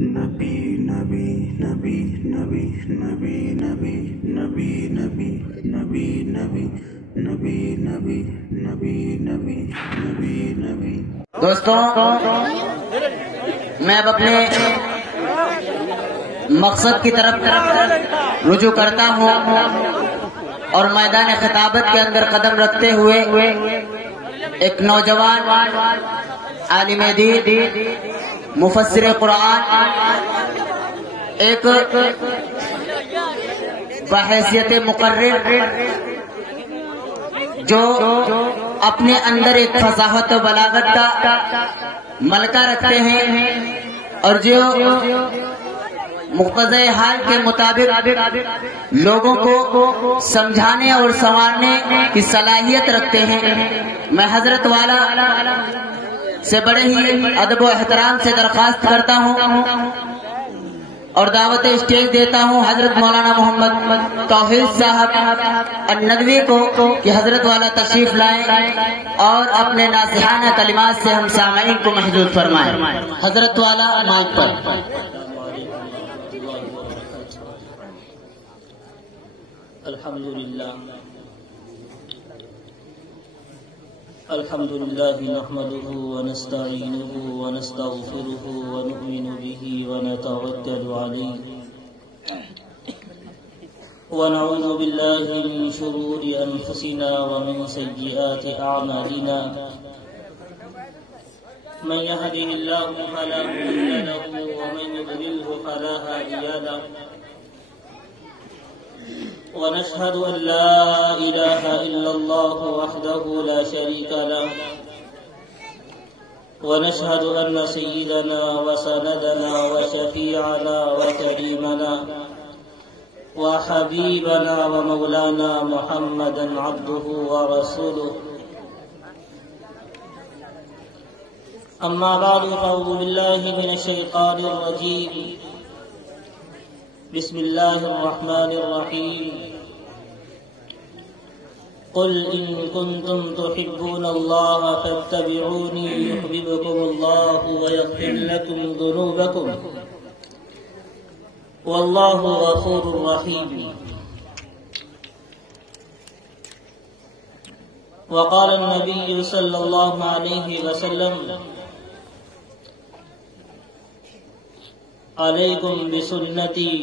نبی نبی نبی نبی نبی نبی نبی نبی نبی نبی نبی نبی نبی نبی نبی نبی دوستوں، میں اب اپنے مقصد کی طرف رجوع کرتا ہوں اور میدان خطابت کے اندر قدم رکھتے ہوئے ایک نوجوان عالم دین، مفسر قرآن، ایک بحیثیت مقرر جو اپنے اندر ایک فصاحت و بلاغت کا ملکہ رکھتے ہیں اور جو مقتضی حال کے مطابق لوگوں کو سمجھانے اور سنوارنے کی صلاحیت رکھتے ہیں، میں حضرت والا سے بڑے ہی ادب و احترام سے درخواست کرتا ہوں اور دعوت اسٹیج دیتا ہوں حضرت مولانا محمد توحید صاحب الندوی کو کہ حضرت والا تشریف لائیں اور اپنے ناصحانہ کلمات سے ہم سامعین کو محظوظ فرمائیں۔ حضرت والا مائک پر۔ الحمد لله نحمده ونستعينه ونستغفره ونؤمن به ونتوكل عليه ونعوذ بالله من شرور أنفسنا ومن سيئات أعمالنا، من يهده الله فلا مضل له ومن يضلله فلا هادي له، ونشهد أن لا إله إلا الله وحده لا شريك له، ونشهد أن سيدنا وسندنا وشفيعنا وكريمنا وحبيبنا ومولانا محمدا عبده ورسوله. أما بعد، فأعوذ بالله من الشيطان الرجيم، بسم الله الرحمن الرحيم. قل إن كنتم تحبون الله فاتبعوني يحببكم الله ويغفر لكم ذنوبكم والله غفور رحيم. وقال النبي صلى الله عليه وسلم: عليكم بسنتي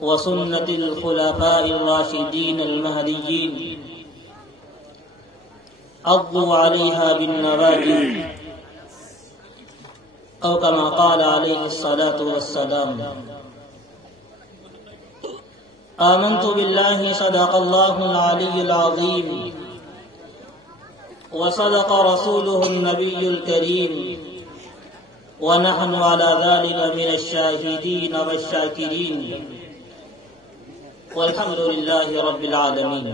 وسنة الخلفاء الراشدين المهديين، عضوا عليها بالنواجذ، أو كما قال عليه الصلاة والسلام. آمنت بالله صدق الله العلي العظيم وصدق رسوله النبي الكريم، ونحن على ذلك من الشاهدين والشاكرين، والحمد لله رب العالمين.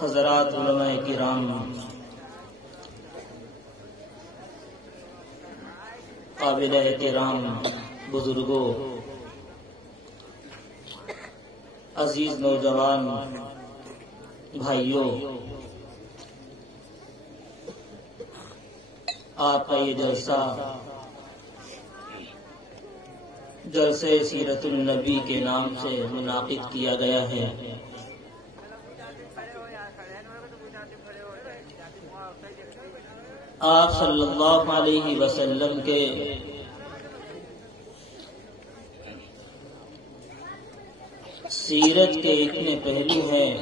حضرات علماء کرام، قابل احترام بزرگوں، عزیز نوجوان بھائیوں، آپ کا یہ جلسہ سیرت النبی کے نام سے منعقد کیا گیا ہے. آپ صلی اللہ علیہ وسلم کے سیرت کے اتنے پہلو ہیں،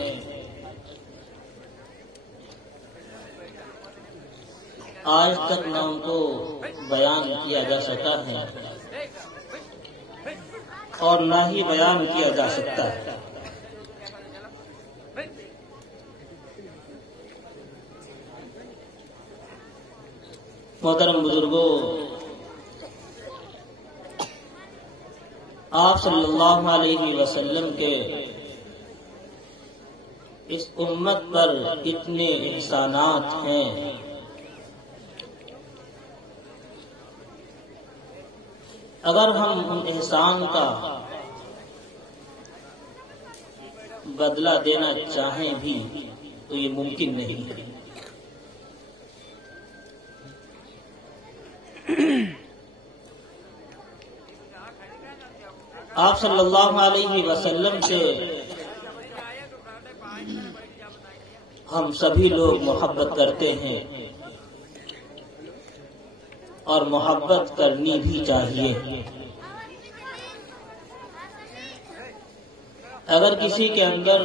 آج تک نہ ان کو بیان کیا جا سکا ہے اور نہ ہی بیان کیا جا سکتا ہے. محترم بزرگوں، آپ صلی اللہ علیہ وسلم کے اس امت پر اتنے احسانات ہیں، اگر ہم ان احسان کا بدلہ دینا چاہیں بھی تو یہ ممکن نہیں ہے. آپ صلی اللہ علیہ وسلم سے ہم سبھی لوگ محبت کرتے ہیں اور محبت کرنی بھی چاہیے. اگر کسی کے اندر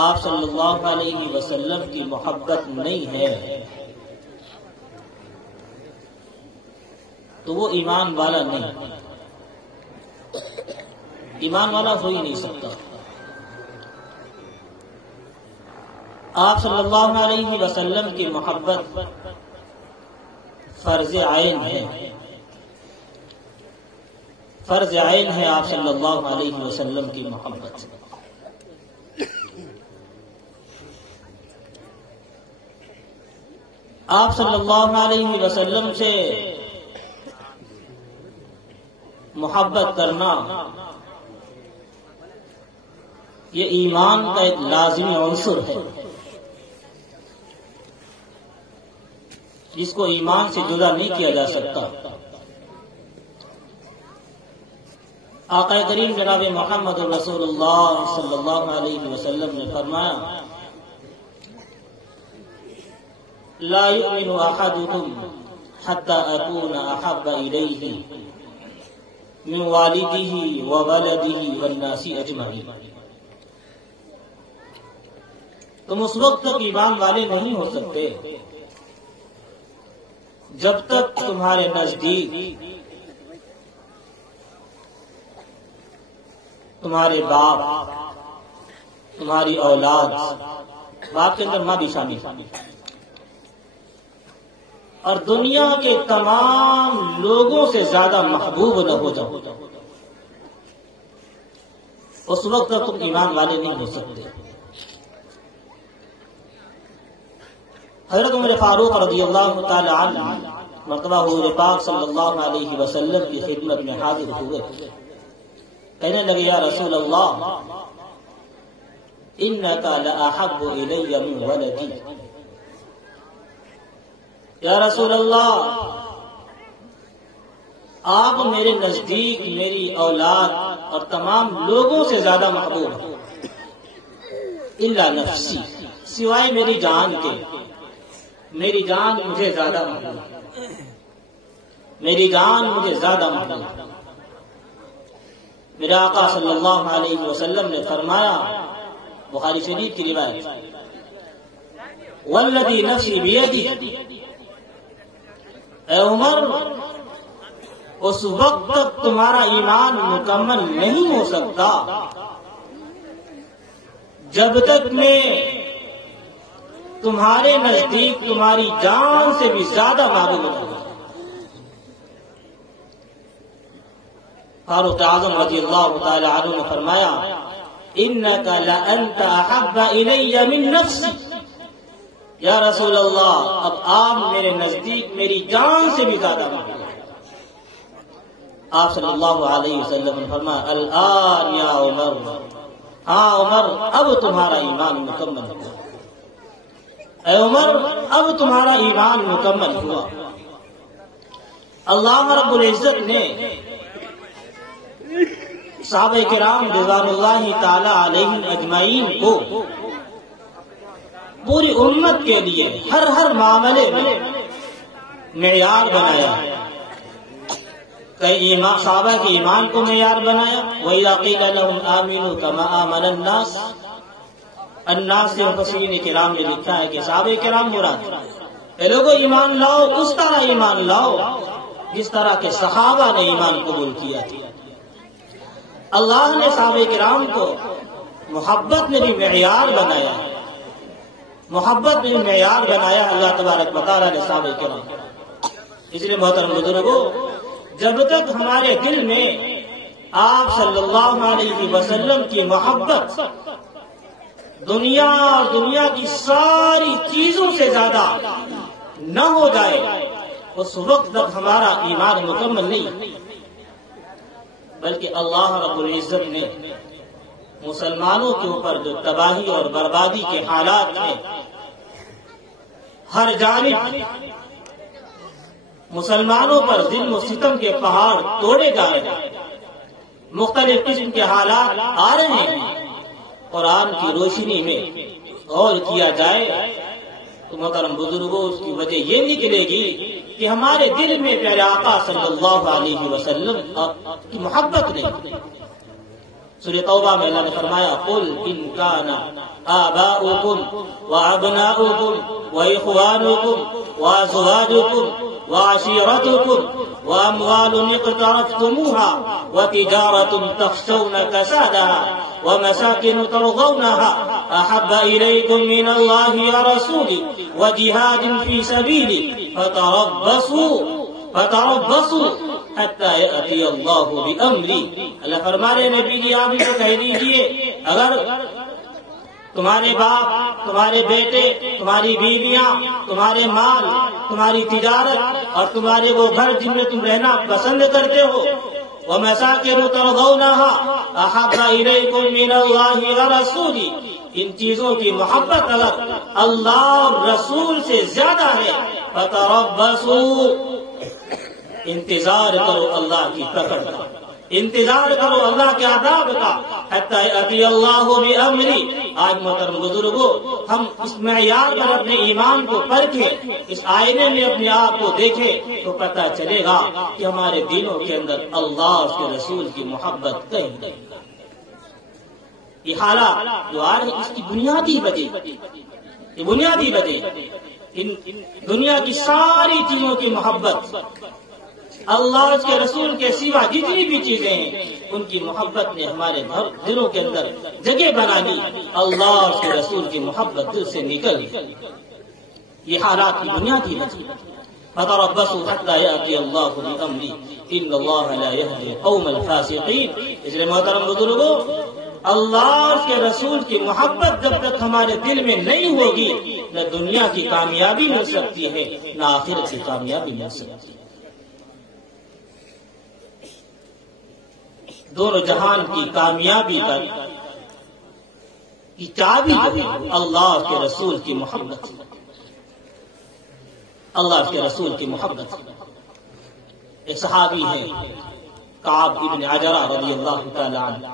آپ صلی اللہ علیہ وسلم کی محبت نہیں ہے تو وہ ایمان والا نہیں، ایمان والا ہو ہی نہیں سکتا. آپ صلی اللہ علیہ وسلم کی محبت فرض عین ہے، فرض عین ہے آپ صلی اللہ علیہ وسلم کی محبت. آپ صلی اللہ علیہ وسلم سے محبت کرنا یہ ایمان کا ایک لازمی عنصر ہے جس کو ایمان سے جدا نہیں کیا جا سکتا. آقا کریم جناب محمد رسول اللہ صلی اللہ علیہ وسلم نے فرمایا لا يؤمن احدكم حتى اكون احب اليه من والده وولده والناس اجمعين. تم اس وقت تک ایمان والے نہیں ہو سکتے جب تک تمہارے نزدیک تمہارے باپ، تمہاری اولاد، باپ کے اندر ماں بھی شامل، اور دنیا کے تمام لوگوں سے زیادہ محبوب نہ ہو جاؤ، اس وقت تک تم ایمان والے نہیں ہو سکتے. حضرت عمر فاروق رضی اللہ تعالی عنہ مرتبہ حضور پاک صلی اللہ علیہ وسلم کی خدمت میں حاضر ہوئے. کہنے لگے یا رسول اللہ انک لاحب الی من ولدی. یا رسول اللہ آپ میرے نزدیک میری اولاد اور تمام لوگوں سے زیادہ محبوب ہیں، الا نفسی، سوائے میری جان کے. میری جان مجھے زیادہ محبوب، میری جان مجھے زیادہ محبوب. میرے آقا صلی اللہ علیہ وسلم نے فرمایا، بخاری شریف کی روایت، والذی نفسی بیدی، اے عمر اس وقت تک تمہارا ایمان مکمل نہیں ہو سکتا جب تک میں تمہارے نزدیک تمہاری جان سے بھی زیادہ محبوب ہوں. فاروق اعظم رضی اللہ تعالی عنہ نے فرمایا انک لانت احب الی من نفسی. یا رسول اللہ اب آپ میرے نزدیک میری جان سے بھی زیادہ محبوب ہیں. آپ صلی اللہ علیہ وسلم نے فرمایا الآن یا عمر، ہاں عمر اب تمہارا ایمان مکمل ہوا. اے عمر اب تمہارا ایمان مکمل ہوا. اللہ رب العزت نے صحابہ کرام رضوان اللہ تعالی علیہم اجمعین کو پوری امت کے لیے ہر معاملے میں معیار بنایا. کئی صحابہ کے ایمان کو معیار بنایا. وَإِذَا قِيلَ لَهُمْ آمِنُوا كَمَا آمَنَ النَّاسُ. الناس سے مفسرین کرام نے لکھا ہے کہ صحابہ کرام مراد اے لوگوں ایمان لاؤ، اس طرح ایمان لاؤ جس طرح کے صحابہ نے ایمان قبول کیا تھا. اللہ نے صحابہ کرام کو محبت میں بھی معیار بنایا، محبت میں بھی معیار بنایا اللہ تبارک و تعالیٰ نے صحابہ کرام. اس لیے محترم بزرگوں، جب تک ہمارے دل میں آپ صلی اللہ علیہ وسلم کی محبت دنیا اور دنیا کی ساری چیزوں سے زیادہ نہ ہو جائے اس وقت تک ہمارا ایمان مکمل نہیں. بلکہ اللہ رب العزت نے مسلمانوں کے اوپر جو تباہی اور بربادی کے حالات ہیں، ہر جانب مسلمانوں پر ظلم و ستم کے پہاڑ توڑے جا رہے ہیں، مختلف قسم کے حالات آ رہے ہیں، قرآن کی روشنی میں غور کیا جائے تو محترم بزرگوں اس کی وجہ یہ نکلے گی کہ ہمارے دل میں پیارے آقا صلی اللہ علیہ وسلم کی محبت نہیں۔ سورہ توبہ میں اللہ نے فرمایا قل ان کان آباؤکم وابناؤکم واخوانکم وازواجکم وعشیرتکم واموال اقترفتموها وتجارة تخشون كسادها ومساكن ترضونها احب اليكم من الله ورسوله وجهاد في سبيله فتربصوا حتى يأتي الله بأمره۔ اللہ فرما رہے نبی جی آپ کو کہہ دیجئے اگر تمہارے باپ، تمہارے بیٹے، تمہاری بیویاں، تمہارے مال، تمہاری تجارت اور تمہارے وہ گھر جن میں تم رہنا پسند کرتے ہو، وَمَسَاكِنُ تَرْضَوْنَهَا أَحَبَّ إِلَيْكُم مِّنَ اللَّهِ وَرَسُولِهِ، ان چیزوں کی محبت اگر اللہ اور رسول سے زیادہ ہے فَتَرَبَّصُوا، انتظار کرو اللہ کی پکڑ کا، انتظار کرو اللہ کے عذاب کا، حتی یأتی اللہ بأمری۔ آج محترم بزرگوں ہم اس معیار پر اپنے ایمان کو پرکھیں، اس آئینے میں اپنے آپ کو دیکھیں تو پتہ چلے گا کہ ہمارے دلوں کے اندر اللہ اس کے رسول کی محبت کہیں نہیں۔ یہ حالات جو آ رہے اس کی بنیادی وجہ، یہ بنیادی وجہ ان دنیا کی ساری چیزوں کی محبت، اللہ اس کے رسول کے سوا جتنی بھی چیزیں ہیں ان کی محبت نے ہمارے دلوں کے اندر جگہ بنا لی، اللہ اس کے رسول کی محبت دل سے نکل گئی۔ یہ حالات کی بنیادی وجہ فَتَرَبَّصُوا حَتَّى يَأْتِيَ اللَّهُ بِأَمْرِهِ إِنَّ اللَّهَ لَا يَهْدِي الْقَوْمَ الْفَاسِقِينَ۔ اس لیے محترم بزرگوں اللہ اس کے رسول کی محبت جب تک ہمارے دل میں نہیں ہوگی نہ دنیا کی کامیابی مل سکتی ہے نہ آخرت کی کامیابی مل سکتی ہے۔ دونوں جہان کی کامیابی کی چابی جو ہے اللہ کے رسول کی محبت، اللہ کے رسول کی محبت۔ ایک صحابی ہے کعب ابن عجرہ رضی اللہ تعالی عنہ،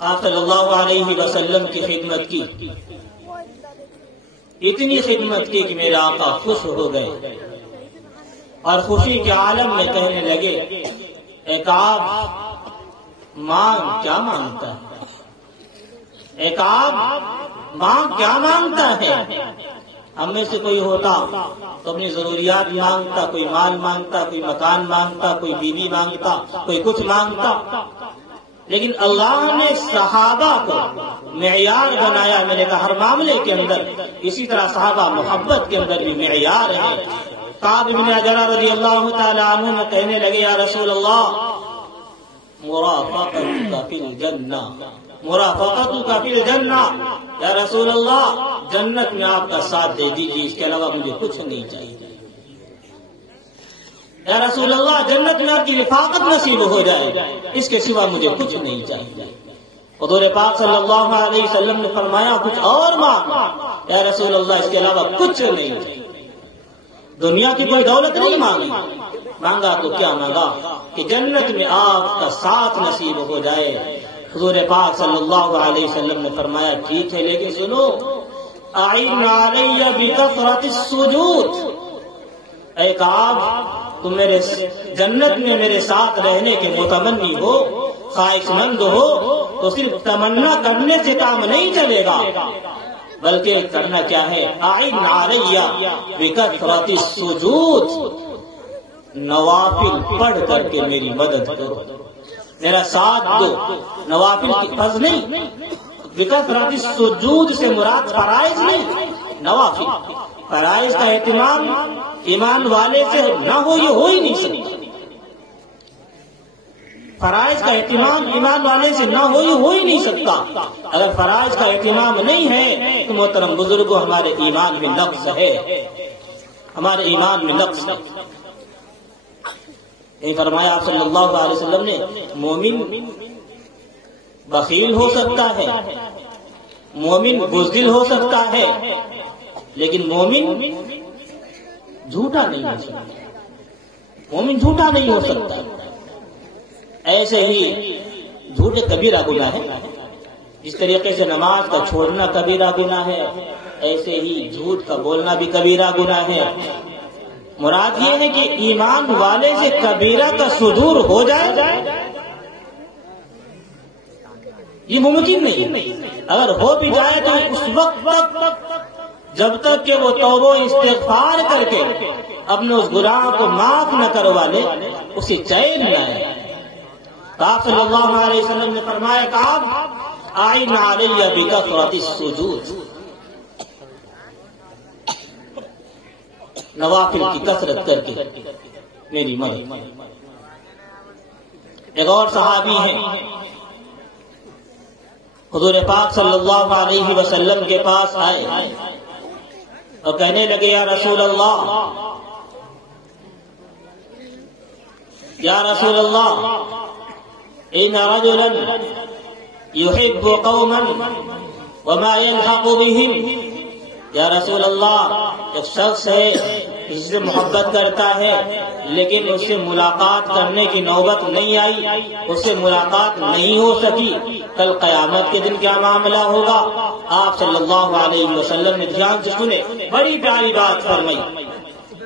آپ صلی اللہ علیہ وسلم کی خدمت کی، اتنی خدمت کی کہ میرے آقا خوش ہو گئے اور خوشی کے عالم میں کہنے لگے ایک آپ ماں کیا مانگتا ہے، ایک آپ ماں کیا مانگتا ہے۔ ہم میں سے کوئی ہوتا تو اپنی ضروریات مانگتا، کوئی مال مانگتا، کوئی مکان مانگتا، کوئی بیوی مانگتا، کوئی کچھ مانگتا، لیکن اللہ نے صحابہ کو معیار بنایا۔ میں نے کہا ہر معاملے کے اندر اسی طرح صحابہ محبت کے اندر بھی معیار ہے۔ کعب بن عجرہ رضی اللہ تعالی عنہ میں کہنے لگے یا رسول اللہ مرافقتک فی الجنہ، مرافقتک فی الجنہ، یا رسول اللہ جنت میں آپ کا ساتھ دے دیجیے، اس کے علاوہ مجھے کچھ نہیں چاہیے۔ یا رسول اللہ جنت میں آپ کی رفاقت نصیب ہو جائے، اس کے سوا مجھے کچھ نہیں چاہیے۔ حضور پاک صلی اللہ علیہ وسلم نے فرمایا کچھ اور مانگ، یا رسول اللہ اس کے علاوہ کچھ نہیں چاہیے۔ دنیا کی کوئی دولت نہیں مانگی، مانگا تو کیا مانگا کہ جنت میں آپ کا ساتھ نصیب ہو جائے۔ حضور پاک صلی اللہ علیہ وسلم نے فرمایا ٹھیک ہے لیکن سنو، اعن علی بکثرۃ السجود، اے کعب تم میرے جنت میں میرے ساتھ رہنے کے متمنی ہو، خواہش مند ہو تو صرف تمنا کرنے سے کام نہیں چلے گا، بلکہ کرنا کیا ہے، اعن علی بکثرۃ السجود، نوافل پڑھ کر کے میری مدد کرو، میرا ساتھ دو۔ نوافل کی فرض نہیں، بکثرۃ السجود سے مراد فرائض نہیں، نوافل۔ فرائض کا اہتمام ایمان والے سے نہ ہو یہ ہو ہی نہیں سکتا، فرائض کا اہتمام ایمان والے سے نہ ہو یہ ہو ہی نہیں سکتا۔ اگر فرائض کا اہتمام نہیں ہے تو محترم بزرگوں ہمارے ایمان میں نقص ہے، ہمارے ایمان میں نقص ہے۔ یہ فرمایا آپ صلی اللہ علیہ وسلم نے مومن بخیل ہو سکتا ہے، مومن بزدل ہو سکتا ہے، لیکن مومن جھوٹا نہیں ہو سکتا، مومن جھوٹا نہیں ہو سکتا۔ ایسے ہی جھوٹ ایک کبیرہ گناہ ہے، جس طریقے سے نماز کا چھوڑنا کبیرہ گناہ ہے، ایسے ہی جھوٹ کا بولنا بھی کبیرہ گناہ ہے۔ مراد یہ ہے کہ ایمان والے سے کبیرہ کا صدور ہو جائے یہ ممکن نہیں، اگر ہو بھی جائے تو اس وقت تک جب تک کہ وہ توبہ استغفار کر کے اپنے اس گناہ کو معاف نہ کروا لے اسے چین نہ ہے۔ آپ صلی اللہ علیہ وسلم نے فرمایا کہ اعن علی بکثرۃ السجود، نوافل کی کثرت کر کے میری مدد۔ ایک اور صحابی ہیں حضور پاک صلی اللہ علیہ وسلم کے پاس آئے اور کہنے لگے یا رسول اللہ، یا رسول اللہ، ان رجلا يحب قوما وما يلحق بهم، یا رسول اللہ، ایک شخص ہے جس سے محبت کرتا ہے لیکن اس سے ملاقات کرنے کی نوبت نہیں آئی، اس سے ملاقات نہیں ہو سکی، کل قیامت کے دن کیا معاملہ ہوگا؟ آپ صلی اللہ علیہ وسلم نے دھیان سے سنے، بڑی پیاری بات فرمائی۔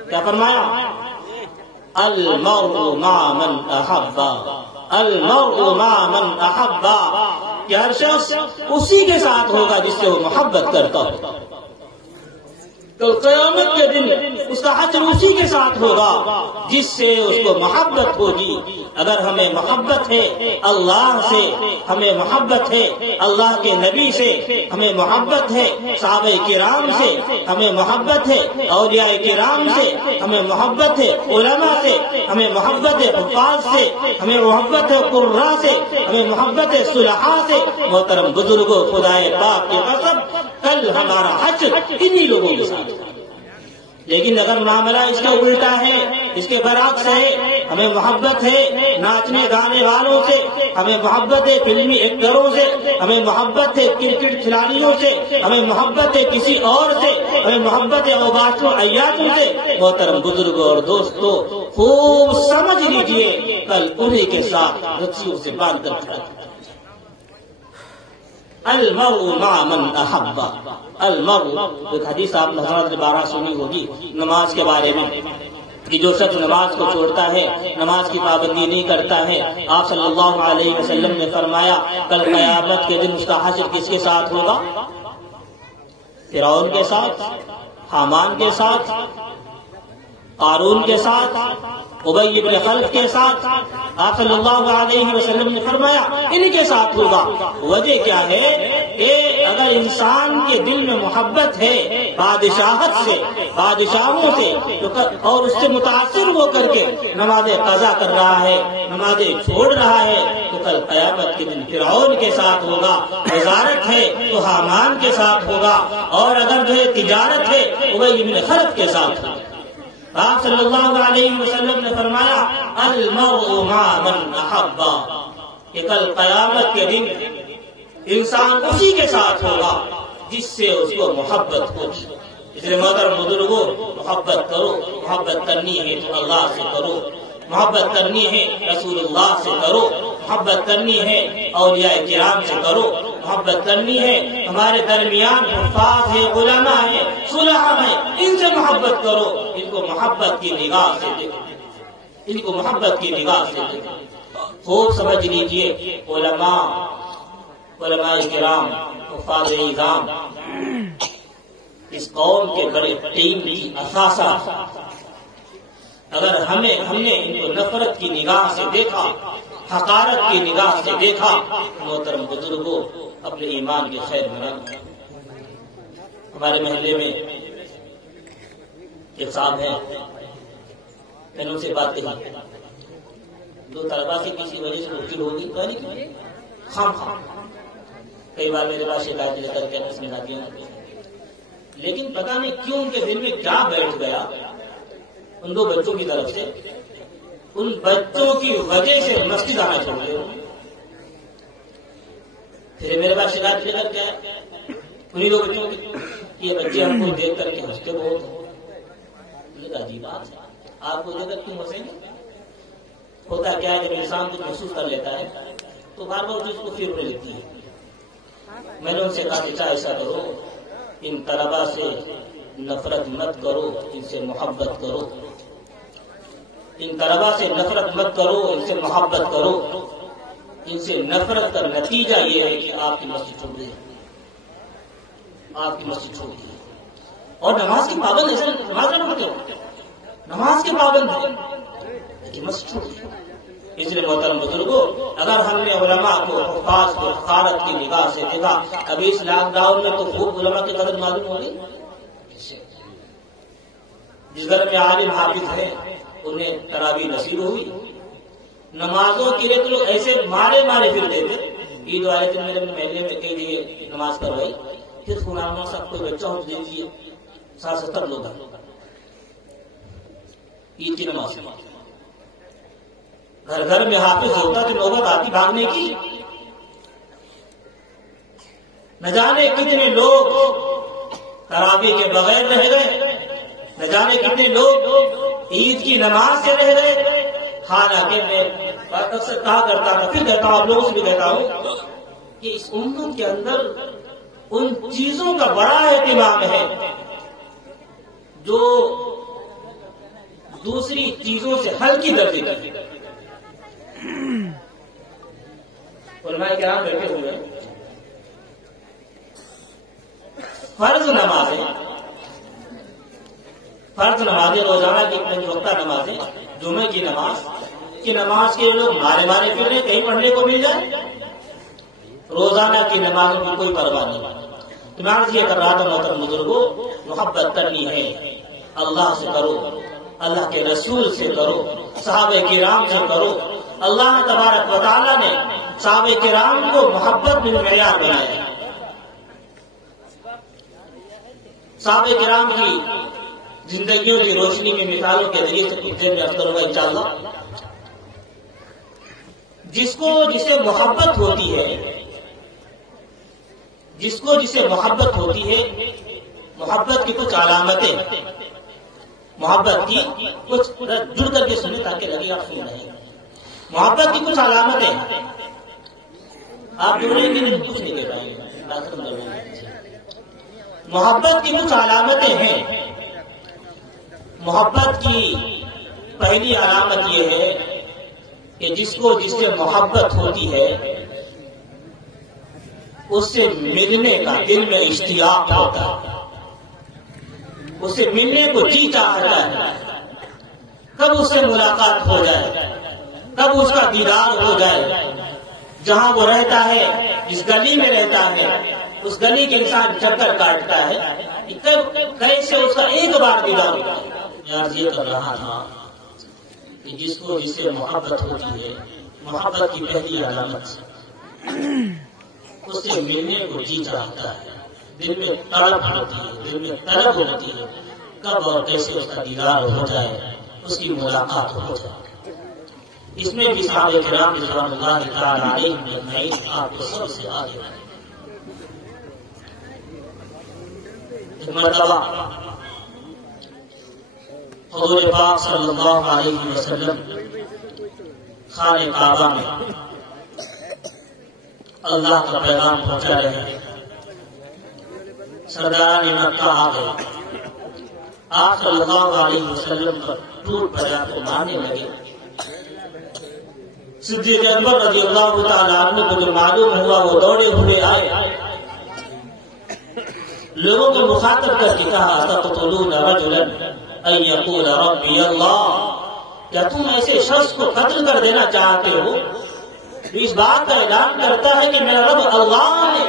کیا فرمایا؟ المرء مع من احب، المرء مع من احب، کہ ہر شخص اسی کے ساتھ ہوگا جس سے وہ محبت کرتا ہو، تو قیامت کے دن اس کا حشر اسی کے ساتھ ہوگا جس سے اس کو محبت ہوگی۔ اگر ہمیں محبت ہے اللہ سے، ہمیں محبت ہے اللہ کے نبی سے، ہمیں محبت ہے صحابہ کرام سے، ہمیں محبت ہے اولیاء کرام سے، ہمیں محبت ہے علماء سے، ہمیں محبت ہے حفاظ سے، ہمیں محبت ہے قراء سے، ہمیں محبت ہے صلحاء سے، محترم بزرگوں، خدائے پاک کی قسم کل ہمارا حشر انہی لوگوں کے ساتھ۔ لیکن اگر معاملہ اس کا الٹا ہے، اس کے برعکس ہے، ہمیں محبت ہے ناچنے گانے والوں سے، ہمیں محبت ہے فلمی ایکٹروں سے، ہمیں محبت ہے کرکٹ کھلاڑیوں سے، ہمیں محبت ہے کسی اور سے، ہمیں محبت ہے اوباشوں عیاشوں سے، محترم بزرگوں اور دوستوں خوب سمجھ لیجئے کل انہی کے ساتھ رسیوں سے باندھ کر کھڑا۔ المرء مع من احب، المرء، ایک حدیث آپ نے حضرت بارہ سنی ہوگی نماز کے بارے میں، کہ جو شخص نماز کو چھوڑتا ہے، نماز کی پابندی نہیں کرتا ہے، آپ صلی اللہ علیہ وسلم نے فرمایا کل قیامت کے دن اس کا حشر کس کے ساتھ ہوگا؟ فرعون کے ساتھ، حامان کے ساتھ، قارون کے ساتھ، ابی بن خلف کے ساتھ۔ آپ صلی اللہ علیہ وسلم نے فرمایا انہی کے ساتھ ہوگا۔ وجہ کیا ہے کہ اگر انسان کے دل میں محبت ہے بادشاہت سے، بادشاہوں سے، اور اس سے متاثر ہو کر کے نمازیں قضا کر رہا ہے، نمازیں چھوڑ رہا ہے، تو کل قیامت کے دن فرعون کے ساتھ ہوگا۔ وزارت ہے تو حامان کے ساتھ ہوگا، اور اگر جو ہے تجارت ہے ابی بن خلف کے ساتھ ہوگا۔ آپ صلی اللہ علیہ وسلم نے فرمایا المرء مع من احب، کہ کل قیامت کے دن انسان اسی کے ساتھ ہوگا جس سے اس کو محبت ہوگی۔ اس لیے محترم بزرگوں، محبت کرو، محبت کرنی ہے تو اللہ سے کرو، محبت کرنی ہے رسول اللہ سے کرو، محبت کرنی ہے اولیاء کرام سے کرو، محبت کرنی ہے ہمارے درمیان حفاظ ہے، علماء ہے، صلحاء ہے، ان سے محبت کرو، ان کو محبت کی نگاہ سے دیکھو، ان کو محبت کی نگاہ سے دیکھو۔ خوب سمجھ لیجئے علماء کرام، حفاظ اعظام اس قوم کے بڑے ٹیم کی اثاثہ۔ اگر ہم نے ان کو نفرت کی نگاہ سے دیکھا، حقارت کی نگاہ سے دیکھا، محترم بزرگوں اپنے ایمان کے خیر میں رکھنا۔ ہمارے محلے میں ایک صاحب ہیں، میں نے ان سے بات کہی، دو طلبا سے کسی وجہ سے مشکل ہوگی، خام کئی بار میرے پاس شکایت لے کر کے اس میں آتی ہیں، لیکن پتہ نہیں کیوں ان کے دل میں کیا بیٹھ گیا ان دو بچوں کی طرف سے، ان بچوں کی وجہ سے مسجد آنا چھوڑ گئے۔ پھر میرے پاس شکایت لے کر کے انہیں دو بچوں کی، یہ بچے ہم کو دیکھ کر کے ہنستے بہت ہیں۔ عجیب بات ہے، آپ کو دیکھ کر کیوں ہنسیں گے؟ ہوتا کیا ہے جب انسان کچھ محسوس کر لیتا ہے تو بار بار اس کو پھر ہونے لگتی ہے. میں نے ان سے کہا کہ کیا ایسا کرو، ان طلبا سے نفرت مت کرو، ان سے محبت کرو. ان طلبا سے نفرت مت کرو، ان سے محبت کرو. ان سے نفرت کا نتیجہ یہ ہے کہ آپ کی مسجد چھوٹ گئی، آپ کی مسجد چھوٹ گئی. اور نماز کی پابند ایسے نماز نہ پڑھتے ہو، نماز کے پابند ہے لیکن مسجد چھوٹ گئی. اس لیے محترم بزرگوں، اگر ہم نے علماء کو حفاظ کو حقارت کی نگاہ سے دیکھا، ابھی اس لاک ڈاؤن میں تو خوب علماء کی قدر معلوم ہو گئی. جس گھر میں عالم حافظ ہے انہیں تراویح نصیب ہوئی. نمازوں کے لیے تو لوگ ایسے مارے پھرتے تھے. عید والے دن میرے محلے میں کہہ دیے نماز کروائی، پھر فلانا صاحب کوئی بچہ ہو دے دیجیے، 60-70 لوگ عید کی نماز. گھر گھر میں حافظ ہوتا تو نوبت آتی بھاگنے کی. نہ جانے کتنے لوگ تراویح کے بغیر رہ گئے، نہ جانے کتنے لوگ عید کی نماز سے رہ گئے. حالانکہ میں اکثر کہا کرتا تھا، پھر کہتا ہوں، آپ لوگوں سے بھی کہتا ہوں کہ اس امت کے اندر ان چیزوں کا بڑا اہتمام ہے جو دوسری چیزوں سے ہلکی درجے کی. علماء کرام بیٹھے ہوئے ہیں، فرض نمازیں روزانہ کی 5 وقتہ نمازیں، جمعے کی نماز کے لوگ مارے پھر رہے، کہیں پڑھنے کو مل جائے. روزانہ کی نمازوں کی کوئی پرواہ نہیں. میں عرض یہ کر رہا تھا محترم بزرگوں، محبت کرنی ہے اللہ سے کرو، اللہ کے رسول سے کرو، صحابہ کرام سے کرو. اللہ تبارک و تعالیٰ نے صحابہ کرام کو محبت میں معیار بنایا. صحابہ کرام کی زندگیوں کی روشنی میں مثالوں کے ذریعے سے کچھ دیر میں افطر ہوگا انشاءاللہ. جس کو جسے محبت ہوتی ہے، جسے محبت ہوتی ہے، محبت کی کچھ علامتیں، محبت کی کچھ جڑ کر کے سنیں تاکہ لگے آپ سن رہے ہیں. محبت کی کچھ علامتیں آپ جڑیں گے کچھ نہیں کہہ پائیں گے. محبت کی کچھ علامتیں ہیں. محبت کی پہلی علامت یہ ہے کہ جس سے محبت ہوتی ہے اس سے ملنے کا دل میں اشتیاق ہوتا ہے، اس سے ملنے کو جی چاہتا ہے. کب اس سے ملاقات ہو جائے، کب اس کا دیدار ہو جائے. جہاں وہ رہتا ہے، جس گلی میں رہتا ہے، اس گلی کے انسان چکر کاٹتا ہے، کیسے اس کا ایک بار دیدار ہوتا ہے. یہ کر رہا تھا کہ جس سے محبت ہوتی ہے، محبت کی پہلی علامت اس سے ملنے کو جی چاہتا ہے، دل میں طلب ہوتی ہے، کب اور کیسے اس کا دیدار ہو جائے، اس کی ملاقات ہو جائے. اس میں بھی صحابہ کرام رضوان اللہ تعالی علیہم اجمعین آپ کو سب سے آگے ہیں. ایک مرتبہ حضور پاک صلی اللہ علیہ وسلم خانہ کعبہ میں اللہ کا پیغام پہنچا رہے ہیں. سرداران مکہ آ گئے، آپ صلی اللہ علیہ وسلم پر ٹوٹ پڑا کو مارنے لگے. صدیق اکبر رضی اللہ تعالیٰ عنہ کو جو معلوم ہوا وہ دوڑے ہوئے آئے، لوگوں کو مخاطب کر کے کہا تقتلون رجلا ان یقول ربی اللہ، کیا تم ایسے شخص کو قتل کر دینا چاہتے ہو اس بات کا اعلان کرتا ہے کہ میرا رب اللہ ہے.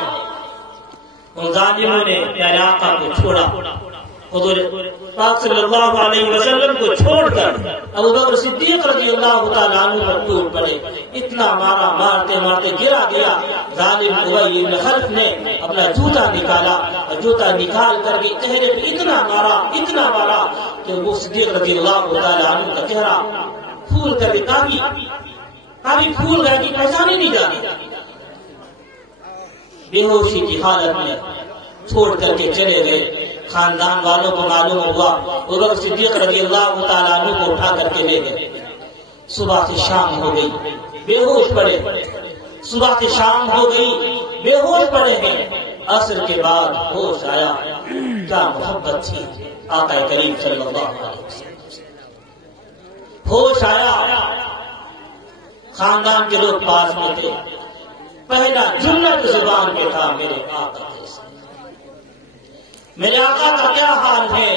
ان ظالموں نے پیارے آقا کو چھوڑا، حضور پاک صلی اللہ علیہ وسلم کو چھوڑ کر ابو بکر صدیق رضی اللہ تعالیٰ عنہ پر ٹوٹ پڑے. اتنا مارا، مارتے مارتے گرا گیا. ظالم ابی بن خلف نے اپنا جوتا نکالا اور جوتا نکال کر کے چہرے پہ اتنا مارا کہ وہ صدیق رضی اللہ تعالیٰ عنہ کا چہرہ پھول کر کافی پھول گیا کہ پہچانے نہیں جاتے. بے ہوشی کی حالت میں چھوڑ کر کے چلے گئے. خاندان والوں کو معلوم ہوا، ابو بکر صدیق رضی اللہ تعالیٰ عنہ کو اٹھا کر کے لے گئے. صبح سے شام ہو گئی بے ہوش پڑے، صبح سے شام ہو گئی بے ہوش پڑے ہیں، عصر کے بعد ہوش آیا، کیا محبت تھی آقا کریم صلی اللہ علیہ وسلم، ہوش آیا، خاندان کے لوگ پاس میں تھے، پہلا جملہ جو زبان پہ تھا میرے آقا میرے آقا کا کیا حال ہے؟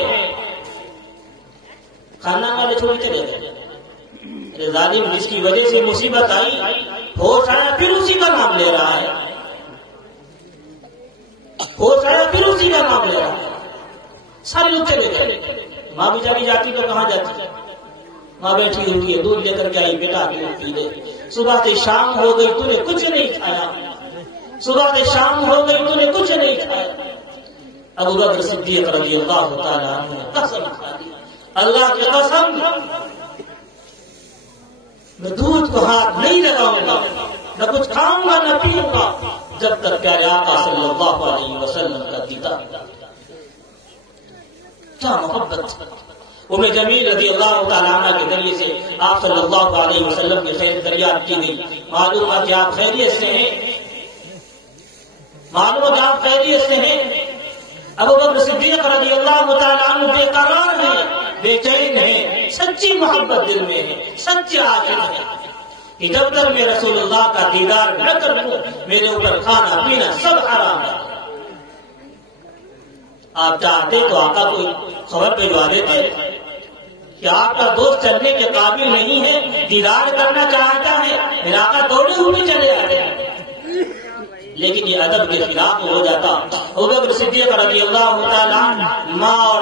خاندان والے چھوڑ کے چلے گئے، ظالم جس کی وجہ سے مصیبت آئی ہوش آیا پھر اسی کا نام لے رہا ہے، ہوش آیا پھر اسی کا نام لے رہا ہے، سارے لوگ چلے گئے، ماں بیچاری جاتی تو کہاں جاتی، ماں بیٹھی ہوئی ہے، دودھ لے کر کے آئی، بیٹا دودھ پی لے، صبح سے شام ہو گئی تو نے کچھ نہیں کھایا، صبح سے شام ہو گئی تو نے کچھ نہیں کھایا، ابو بکر صدیق رضی اللہ تعالیٰ عنہ نے قسم کھا دی، اللہ کی قسم میں دودھ کو ہاتھ نہیں لگاؤں گا، نہ کچھ کھاؤں گا نہ پیوں گا جب تک پیارے آقا صلی اللہ علیہ وسلم کا دیدار۔ کیا محبت! ام جمیل رضی اللہ تعالیٰ عنہ کے ذریعے سے آپ صلی اللہ علیہ وسلم کی خیر دریافت کی گئی، معلوم ہے کہ آپ خیریت سے ہیں، معلوم ہے کہ آپ خیریت سے ہیں۔ ابو بکر صدیق رضی اللہ تعالیٰ عنہ بے قرار ہیں، بے چین ہیں، سچی محبت دل میں ہے، سچے عاشق ہیں کہ جب تک میں رسول اللہ کا دیدار نہ کروں میرے اوپر کھانا پینا سب حرام ہے۔ آپ چاہتے تو آقا کو خبر بھجوا دیتے کہ آپ کا دوست چلنے کے قابل نہیں ہے، دیدار کرنا چاہتا ہے، میرا آقا دوڑے ہوئے چلے آتے ہیں، لیکن یہ ادب کے خلاف ہو جاتا۔ ابو بکر صدیق رضی اللہ تعالیٰ ماں اور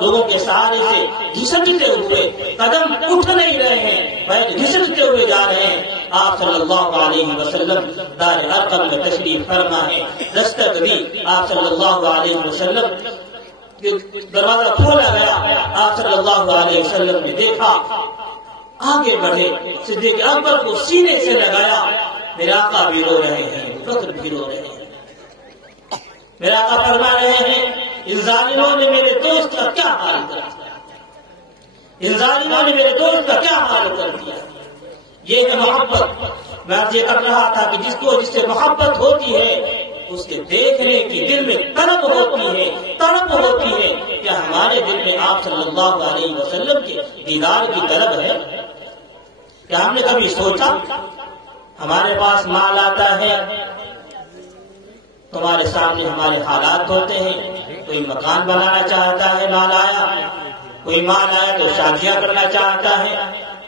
لوگوں کے سہارے سے گھسٹتے ہوئے، قدم اٹھ نہیں رہے ہیں، بلکہ گھسٹتے ہوئے جا رہے ہیں۔ آپ صلی اللہ علیہ وسلم دار ارقم میں تشریف فرما ہے، دستک دی، آپ صلی اللہ علیہ وسلم دروازہ کھولا گیا، آپ صلی اللہ علیہ وسلم نے دیکھا، آگے بڑھے، صدیق اکبر کو سینے سے لگایا، میرے آقا بھی رو رہے ہیں، بکر بھی رو رہے ہیں، میرے آقا فرما رہے ہیں ان ظالموں نے میرے دوست کا کیا حال کر دیا، ان ظالموں نے میرے دوست کا کیا حال کر دیا۔ یہ ہے محبت۔ میں آپ یہ کر رہا تھا کہ جس سے محبت ہوتی ہے اس کے دیکھنے کی دل میں طلب ہوتی ہے، طلب ہوتی ہے۔ کیا ہمارے دل میں آپ صلی اللہ علیہ وسلم کے دیدار کی طلب ہے؟ کیا ہم نے کبھی سوچا ہمارے پاس مال آتا ہے، تمہارے سامنے ہمارے حالات ہوتے ہیں، کوئی مکان بنانا چاہتا ہے، مال آیا، کوئی مال آیا تو شادیاں کرنا چاہتا ہے،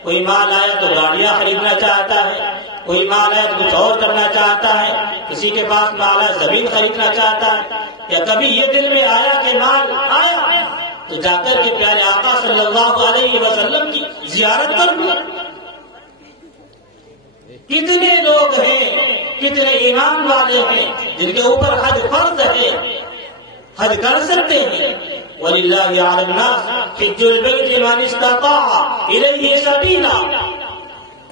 کوئی مال آیا تو گاڑیاں خریدنا چاہتا ہے، کوئی مال آیا تو کچھ اور کرنا چاہتا ہے، کسی کے پاس مال آیا زمین خریدنا چاہتا ہے۔ یا کبھی یہ دل میں آیا کہ مال آیا تو جا کر کے پیارے آقا صلی اللہ علیہ وسلم کی زیارت کر لوں؟ کتنے لوگ ہیں، کتنے ایمان والے ہیں جن کے اوپر حج فرض ہے، حج کر سکتے ہیں۔ وَلِلَّهِ عَلَى النَّاسِ حِجُّ الْبَيْتِ مَنِ اسْتَطَاعَ إِلَيْهِ سَبِيلًا۔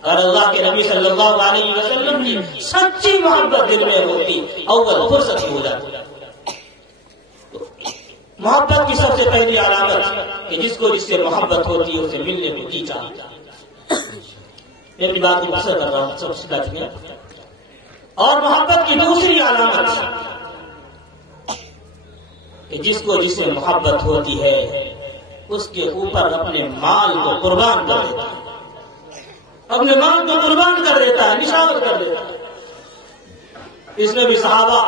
اور اللہ کے نبی صلی اللہ علیہ وسلم کی سچی محبت دل میں ہوتی، اول فرصت ہو جاتی۔ محبت کی سب سے پہلی علامت کہ جس سے محبت ہوتی ہے اسے ملنے کو جی چاہتا ہے۔ میں اپنی بات کو مقصر کر رہا ہوں، سب سیدھا چکے۔ اور محبت کی دوسری علامت کہ جس سے محبت ہوتی ہے اس کے اوپر اپنے مال کو قربان کر دیتا ہے، اپنے مال کو قربان کر دیتا ہے، نشاور کر دیتا ہے۔ اس میں بھی صحابہ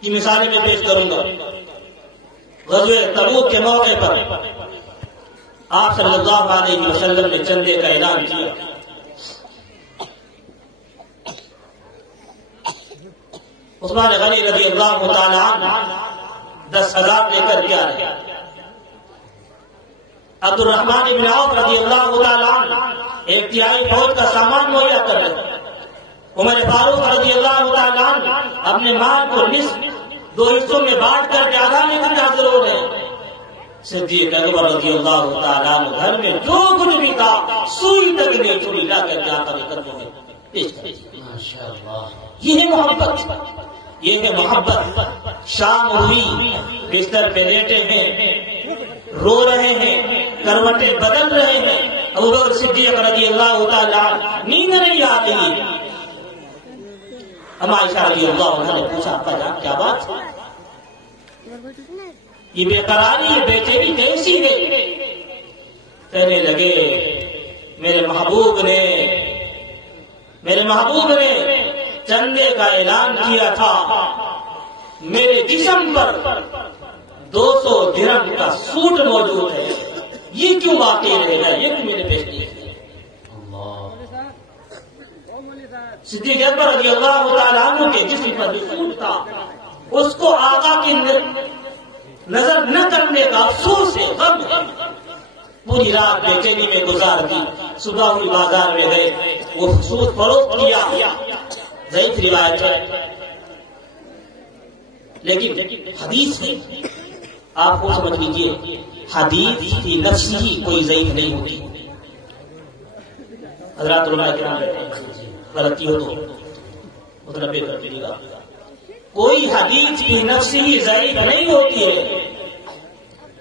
کی مثالیں میں پیش کروں گا۔ غزوہ تبوک کے موقع پر آپ صلی اللہ علیہ وسلم نے چندے کا اعلان کیا۔ عثمان غنی رضی اللہ تعالیٰ عنہ 10,000 لے کر کے آ رہے، عبد الرحمن بن عوف رضی اللہ تعالیٰ عنہ 1/3 فوج کا سامان مہیا کر رہے، عمر فاروق رضی اللہ تعالیٰ عنہ اپنے مال کو نصف 2 حصوں میں بانٹ کر کے آدھا لے کر حاضر ہو رہے، صدیق اکبر رضی اللہ تعالیٰ عنہ گھر میں جو کچھ بھی تھا سوئی تک نہیں چھوڑی، لا کر کے آقا کے قدموں میں پیش کر دیا۔ یہ ہے محبت، یہ ہے محبت۔ شام ہوئی، بستر پہ لیٹے ہیں، رو رہے ہیں، کروٹیں بدل رہے ہیں، ابو بکر صدیق رضی اللہ تعالیٰ نیند نہیں آتی. اما عائشہ رضی اللہ عنہ نے پوچھا ابا جان کیا بات ہے؟ یہ بے قراری یہ بے چینی کیسی ہے؟ کہنے لگے میرے محبوب نے چندے کا اعلان کیا تھا، میرے جسم پر 200 درہم کا سوٹ موجود ہے، یہ کیوں باقی رہے گا، یہ کیوں میرے پیش نہیں ہے؟ صدیق اکبر رضی اللہ تعالیٰ عنہ کے جسم پر جو سوٹ تھا اس کو آقا کی نظر نہ کرنے کا افسوس ہے، غم ہے. پوری رات بے چینی میں گزار دی. صبح ہوئی بازار میں گئے، وہ سوٹ فروخت کیا. ضعیف روایت ہے لیکن حدیث ہے، آپ کو سمجھ لیجیے حدیث کی نفسی ہی کوئی ضعیف نہیں ہوتی. حضرات علماء کرام غلطی ہو تو متنبہ کر دیجیے گا. کوئی حدیث کی نفسی ہی ضعیف نہیں ہوتی ہے،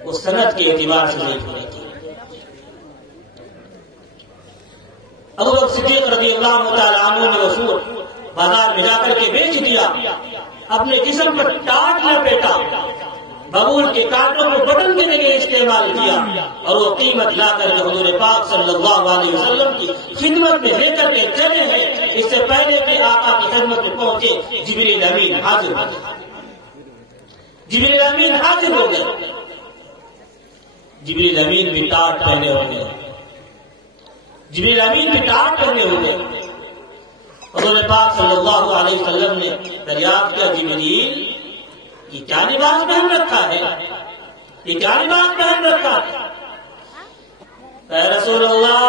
وہ سند کے اعتبار سے ضعیف ہوتی ہے. ابو بکر صدیق رضی اللہ تعالیٰ عنہ نے وہ سوٹ بازار میں جا کر کے بیچ دیا، اپنے جسم پر ٹاٹ لپیٹا، ببول کے کانٹوں کو بٹن کے جگہ استعمال کیا، اور وہ قیمت لا کر کے حضور پاک صلی اللہ علیہ وسلم کی خدمت میں لے کر کے چلے ہیں. اس سے پہلے کہ آقا کی خدمت میں پہنچے جبریل امین حاضر ہو گئے. جبریل امین حاضر ہو گئے. جبریل امین بھی ٹاٹ پہنے ہو گئے. جبریل امین بھی ٹاٹ پہنے ہو گئے. حضور پاک صلی اللہ علیہ وسلم نے دریافت کیا، جبریل یہ کیا لباس پہن رکھا ہے، یہ کیا لباس پہن رکھا ہے؟ اے رسول اللہ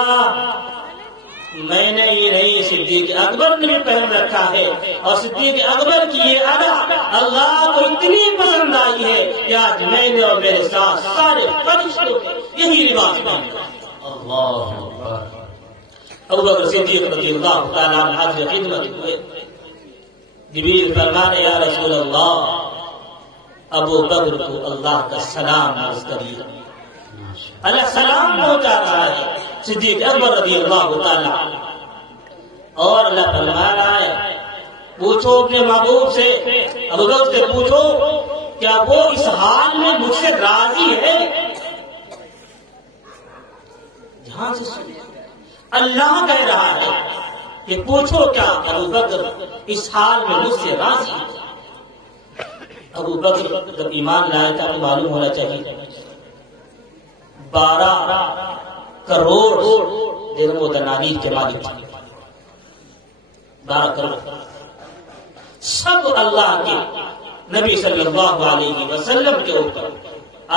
میں نے یہ نہیں، صدیق اکبر نے بھی پہن رکھا ہے، اور صدیق اکبر کی یہ ادا اللہ کو اتنی پسند آئی ہے کہ آج میں نے اور میرے ساتھ سارے فرشتوں یہی لباس پہن رکھا. ابو بکر صدیق رضی اللہ تعالیٰ عنہ حاضر خدمت ہوئے. جبریل فرمانے یا رسول اللہ ابو بکر کو اللہ کا سلام عرض کریے. اللہ سلام پہنچا رہا ہے صدیق اکبر رضی اللہ تعالیٰ عنہ. اور اللہ فرما رہا ہے پوچھو اپنے محبوب سے، ابو بکر سے پوچھو کیا وہ اس حال میں مجھ سے راضی ہے؟ جہاں سے اللہ کہہ رہا ہے کہ پوچھو کیا ابو بکر اس حال میں مجھ سے راضی ہے. ابو بکر جب ایمان لایا تھا تو معلوم ہونا چاہیے 12 کروڑ درہم و دنانیر کے مالک تھے. 12 کروڑ سب اللہ کے نبی صلی اللہ علیہ وسلم کے اوپر،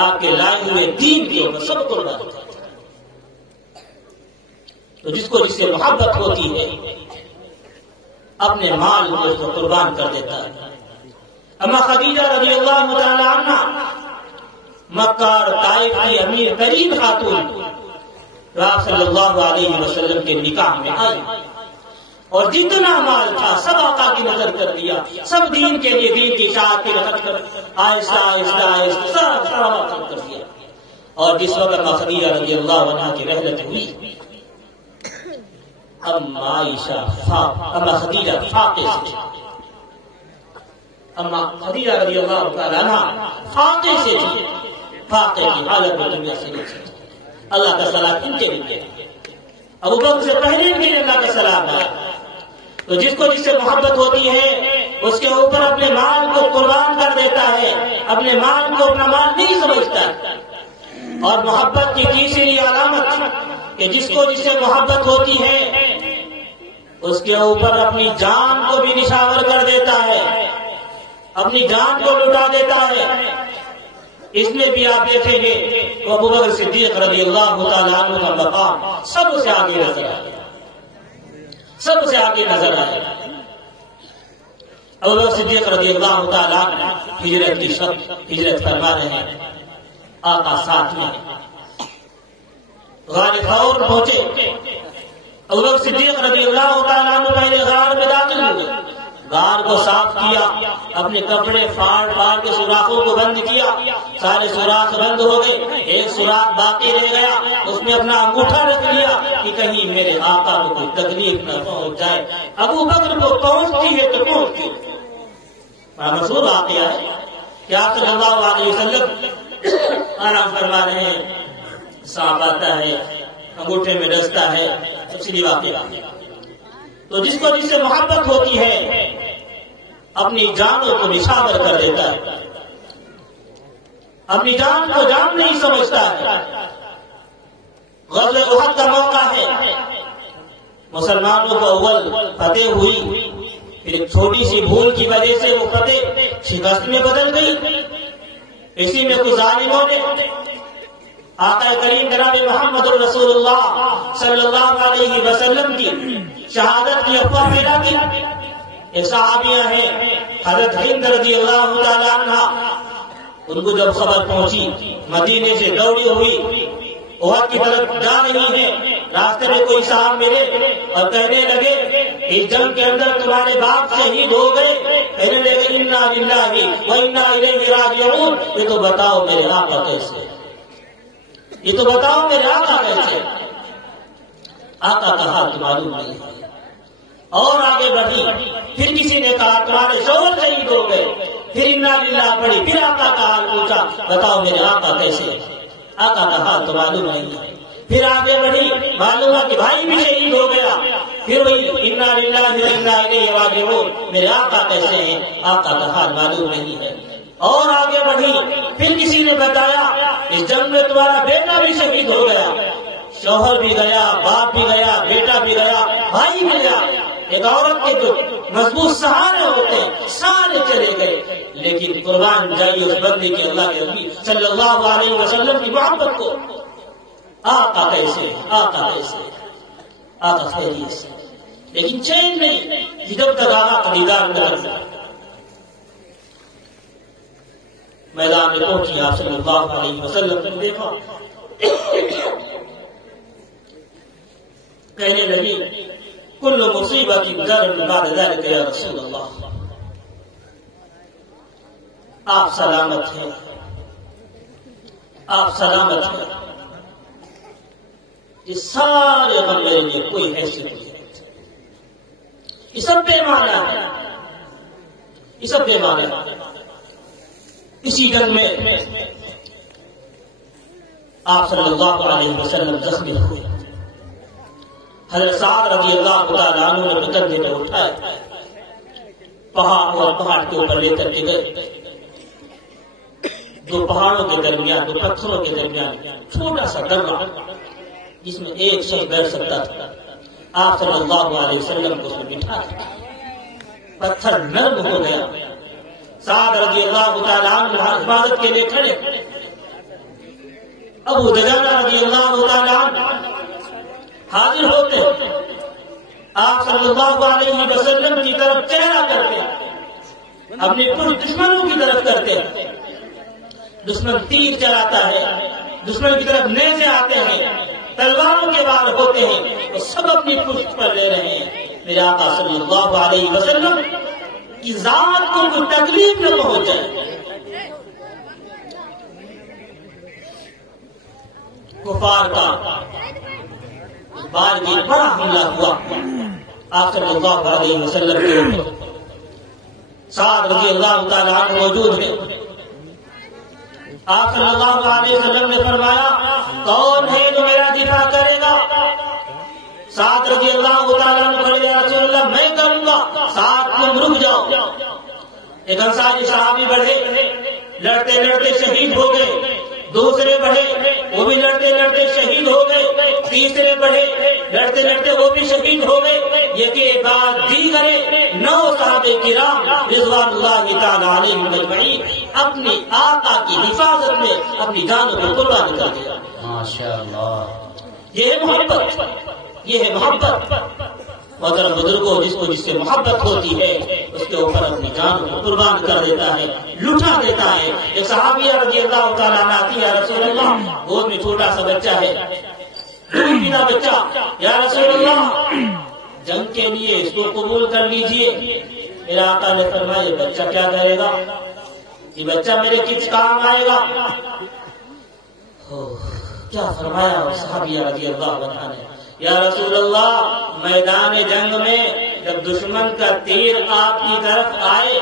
آپ کے لائے ہوئے دین کے اوپر سب قربان کرتے. تو جس کو جس سے محبت ہوتی ہے اپنے مال کو قربان کر دیتا ہے. اما خدیجہ رضی اللہ تعالی عنہ مکہ اور طائف کی امیر ترین خاتون آپ صلی اللہ علیہ وسلم کے نکاح میں آئی، اور جتنا مال تھا سب آقا کی نظر کر دیا، سب دین کے لیے دین کی اشاعت کی نظر کر آہستہ آہستہ آہستہ سب کر دیا. اور جس وقت خدیجہ رضی اللہ عنہ کی رحلت ہوئی، اما خدیجہ فاقے سے، اما خدیجہ رضی اللہ تعالیٰ عنہ فاقے سے تھی، فاقے کی حالت میں دنیا سے نہیں تھی. اللہ کا سلام ان کے لیے، ابو بکر سے پہلے بھی اللہ کا سلام ہے. تو جس کو جس سے محبت ہوتی ہے اس کے اوپر اپنے مال کو قربان کر دیتا ہے، اپنے مال کو اپنا مال نہیں سمجھتا. اور محبت کی تیسری علامت کہ جس کو جس سے محبت ہوتی ہے اس کے اوپر اپنی جان کو بھی نشاور کر دیتا ہے، اپنی جان کو لٹا دیتا ہے. اس میں بھی آپ دیکھیں گے تو ابو بکر صدیق رضی اللہ تعالیٰ عنہ کا مقام سب سے آگے نظر آئے، سب سے آگے نظر آئے. ابو بکر صدیق رضی اللہ تعالیٰ عنہ ہجرت کی شب ہجرت فرما رہے ہیں، آقا ساتھ میں غار ثور پہنچے. ابو بکر صدیق رضی اللہ تعالیٰ عنہ پہلے غار میں داخل ہوئے، غار کو صاف کیا، اپنے کپڑے پھاڑ کے سوراخوں کو بند کیا، سارے سوراخ بند ہو گئے، ایک سوراخ باقی رہ گیا، اس میں اپنا انگوٹھا رکھ لیا کہ کہیں میرے آقا کو کوئی تکلیف نہ پہنچ جائے۔ ابو بکر کو پہنچتی ہے تو پہنچتی ہے۔ مشہور واقعہ ہے کہ آپ صلی اللہ علیہ وسلم آرام فرما رہے ہیں، سانپ آتا ہے، انگوٹھے میں ڈستا ہے، تفصیلی واقعہ۔ تو جس کو جس سے محبت ہوتی ہے اپنی جانوں کو نشاور کر دیتا ہے، اپنی جان کو جان نہیں سمجھتا ہے۔ غزوہ احد کا موقع ہے، مسلمانوں کو اول فتح ہوئی، پھر ایک چھوٹی سی بھول کی وجہ سے وہ فتح شکست میں بدل گئی۔ اسی میں کچھ ظالموں نے آقا کریم جناب محمد رسول اللہ صلی اللہ علیہ وسلم کی شہادت کی افواہ پھیلا دی۔ ایک صحابیہ ہیں حضرت ہند رضی اللہ تعالیٰ عنہ، ان کو جب خبر پہنچی مدینے سے دوڑی ہوئی احد کی طرف جا رہی ہے، راستے میں کوئی صاحب ملے اور کہنے لگے اس جنگ کے اندر تمہارے باپ شہید ہو گئے، کہنے لگے انا للہ و انا الیہ راجعون۔ یہ تو بتاؤ میرے آقا کیسے، یہ تو بتاؤ میرے آقا کیسے؟ آقا کا حال معلوم نہیں ہے۔ اور آگے بڑھی، پھر کسی نے کہا تمہارے شوہر شہید ہو گئے، پھر انا للہ پڑھی، پھر آقا کا حال پوچھا، بتاؤ میرے آقا کیسے؟ آقا کا حال تو معلوم نہیں ہے۔ پھر آگے بڑھی، معلوم ہے کہ بھائی بھی شہید ہو گیا، پھر وہی انا للہ و انا الیہ راجعون، میرے آقا کیسے ہیں؟ آقا کا حال معلوم نہیں ہے۔ اور آگے بڑھی، پھر کسی نے بتایا اس جنگ میں تمہارا بیٹا بھی شہید ہو گیا، شوہر بھی گیا، باپ بھی گیا، بیٹا بھی گیا، بھائی بھی گیا۔ ایک عورت کے جو مضبوط سہارے ہوتے ہیں سارے چلے گئے، لیکن قربان جائیے اس بندے کی اللہ کے نبی صلی اللہ علیہ وسلم کی محبت کو۔ آقا کیسے، آقا کیسے، آقا خیریت سے، لیکن چین نہیں کہ جب تک آقا کا دیدار نہ کرتا۔ میدان میں پہنچی آپ صلی اللہ علیہ وسلم نے دیکھا، کہنے لگی کل مصیبت بعد ذلك یا رسول اللہ، آپ سلامت ہیں، آپ سلامت ہیں، یہ سارے غم میرے لیے کوئی حیثیت نہیں ہے، یہ سب بے معنی ہے، یہ سب بے معنی ہے۔ اسی جنگ میں آپ صلی اللہ علیہ وسلم زخمی ہوئے، حضرت سعد رضی اللہ تعالیٰ عنہ نے کندھے میں اٹھائے، پہاڑ اور پہاڑ کے اوپر لے کر کے گئے۔ دو پہاڑوں کے درمیان، دو پتھروں کے درمیان چھوٹا سا درہ جس میں ایک شخص بیٹھ سکتا تھا، آپ صلی اللہ علیہ وسلم کو اس میں بٹھا دیا، پتھر نرم ہو گیا۔ سعد رضی اللہ تعالیٰ عنہ حفاظت کے لیے کھڑے، ابو دجانہ رضی اللہ تعالیٰ عنہ حاضر ہوتے، آپ صلی اللہ علیہ وسلم کی طرف چہرہ کرتے، اپنے دشمنوں کی طرف کرتے۔ دشمن تیر چلاتا ہے، دشمن کی طرف نیزے آتے ہیں، تلواروں کے وار ہوتے ہیں، وہ سب اپنی پشت پر لے رہے ہیں۔ میرے آقا صلی اللہ علیہ وسلم کی ذات کو کوئی تکلیف نہ پہنچ جائے۔ کفار کا بار بھی بڑا حملہ ہوا آپ صلی اللہ علیہ وسلم کے اوپر، سعد رضی اللہ تعالیٰ عنہ موجود ہے۔ آپ صلی اللہ علیہ وسلم نے فرمایا کون ہے جو میرا دفاع کرے گا؟ سعد رضی اللہ تعالیٰ عنہ کہے یا رسول اللہ میں کروں گا۔ سعد تم رک جاؤ۔ ایک انصاری صحابی بڑھے، لڑتے لڑتے شہید ہو گئے، دوسرے بڑھے وہ بھی لڑتے لڑتے شہید ہو گئے، تیسرے بڑھے لڑتے لڑتے وہ بھی شہید ہو گئے۔ یہ کہ بعد دیگرے 9 صحابہ کرام رضوان اللہ تعالی علیہم اجمعین اپنی آقا کی حفاظت میں اپنی جانوں کو قربان کر دیا۔ ماشاءاللہ، یہ ہے محبت، یہ ہے محبت۔ محترم بزرگوں، جس کو جس سے محبت ہوتی ہے اس کے اوپر اپنی جان کو قربان کر دیتا ہے، لٹا دیتا ہے۔ ایک صحابیہ رضی اللہ تعالیٰ عنہ آتی ہے رسول اللہ، گود میں چھوٹا سا بچہ ہے، دودھ پیتا بچہ، یا رسول اللہ جنگ کے لیے اس کو قبول کر لیجئے، میرے آقا نے فرمایا یہ بچہ کیا کرے گا، یہ بچہ میرے کس کام آئے گا؟ کیا فرمایا صحابیہ رضی اللہ عنہ نے، یا رسول اللہ میدان جنگ میں جب دشمن کا تیر آپ کی طرف آئے،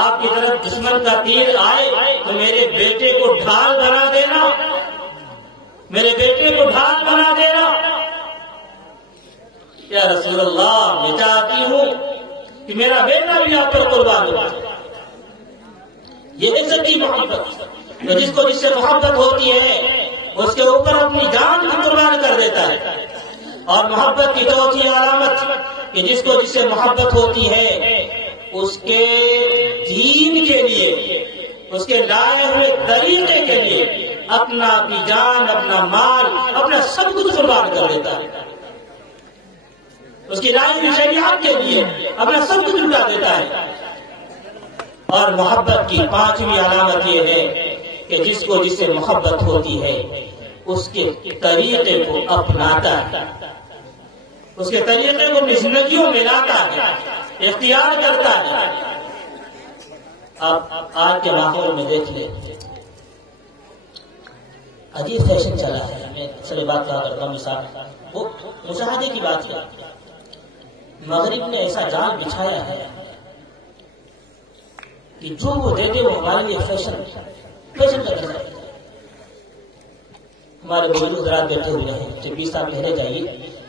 آپ کی طرف دشمن کا تیر آئے تو میرے بیٹے کو ڈھال بنا دینا، میرے بیٹے کو ڈھال بنا دینا۔ یا رسول اللہ میں چاہتی ہوں کہ میرا بیٹا بھی آپ پر قربان ہو۔ یہ عزت کی محبت، تو جس سے محبت ہوتی ہے اس کے اوپر اپنی جان بھی قربان کر دیتا ہے۔ اور محبت کی چوتھی علامت کہ جس سے محبت ہوتی ہے اس کے دین کے لیے، اس کے لائے ہوئے طریقے کے لیے اپنا بھی جان، اپنا مال، اپنا سب کچھ قربان کر دیتا ہے۔ اس کی لائی ہوئی شریعت کے لیے اپنا سب کچھ لٹا دیتا ہے۔ اور محبت کی پانچویں علامت یہ ہے کہ جس سے محبت ہوتی ہے اس کے طریقے کو اپناتا ہے، اس کے طریقے کو اپنی زندگیوں میں لاتا ہے، اختیار کرتا ہے۔ آپ آج کے ماحول میں دیکھ لیں، عجیب فیشن چلا ہے۔ میں اکثر بات کہا کرتا ہوں، مثال وہ مشاہدے کی بات ہے۔ مغرب نے ایسا جال بچھایا ہے کہ جو وہ دے دے وہ ہمارے لیے فیشن لگتا ہے۔ ہمارے بزرگ حضرات بیٹھے ہوئے ہیں، 20 سال پہلے جائیے،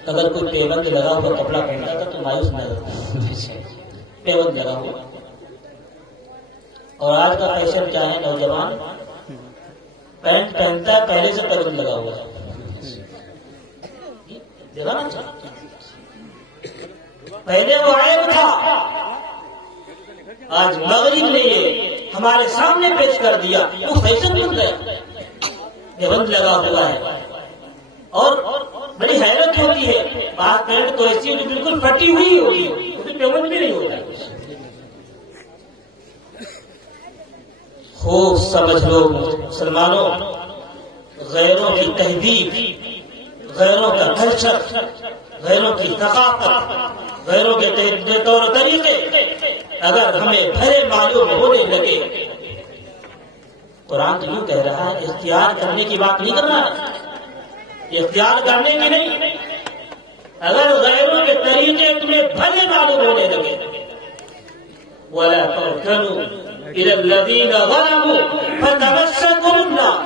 اگر کوئی پیبند لگا ہوا کپڑا پہنتا تھا تو مایوس نہ ہوتا، پیبند لگا ہوا۔ اور آج کا فیشن کیا ہے، نوجوان پینٹ پہنتا ہے پہلے سے پیبند لگا ہوا ہے۔ پہلے وہ عیب تھا، آج مغرب نے یہ ہمارے سامنے پیش کر دیا، وہ فیشن بن گیا، پیبند لگا ہوا ہے۔ اور بڑی حیرت ہوتی ہے، بات پینٹ تو ایسی ہے جو بالکل پھٹی ہوئی ہوگی، پیبند بھی نہیں ہوتا ہے۔ خوب سمجھ لو مسلمانوں، غیروں کی تہذیب، غیروں کا کلچر، غیروں کی ثقافت، غیروں کے طور طریقے اگر ہمیں بھرے معلوم ہونے لگے، قرآن تو یوں کہہ رہا ہے اختیار کرنے کی بات نہیں کرنا ہے، اختیار کرنے کی نہیں۔ اگر غیروں کے طریقے تمہیں بھلے معلوم ہونے لگے، وَلَا تَرْكَنُوا إِلَى الَّذِينَ ظَلَمُوا فَتَمَسَّكُمُ النَّارُ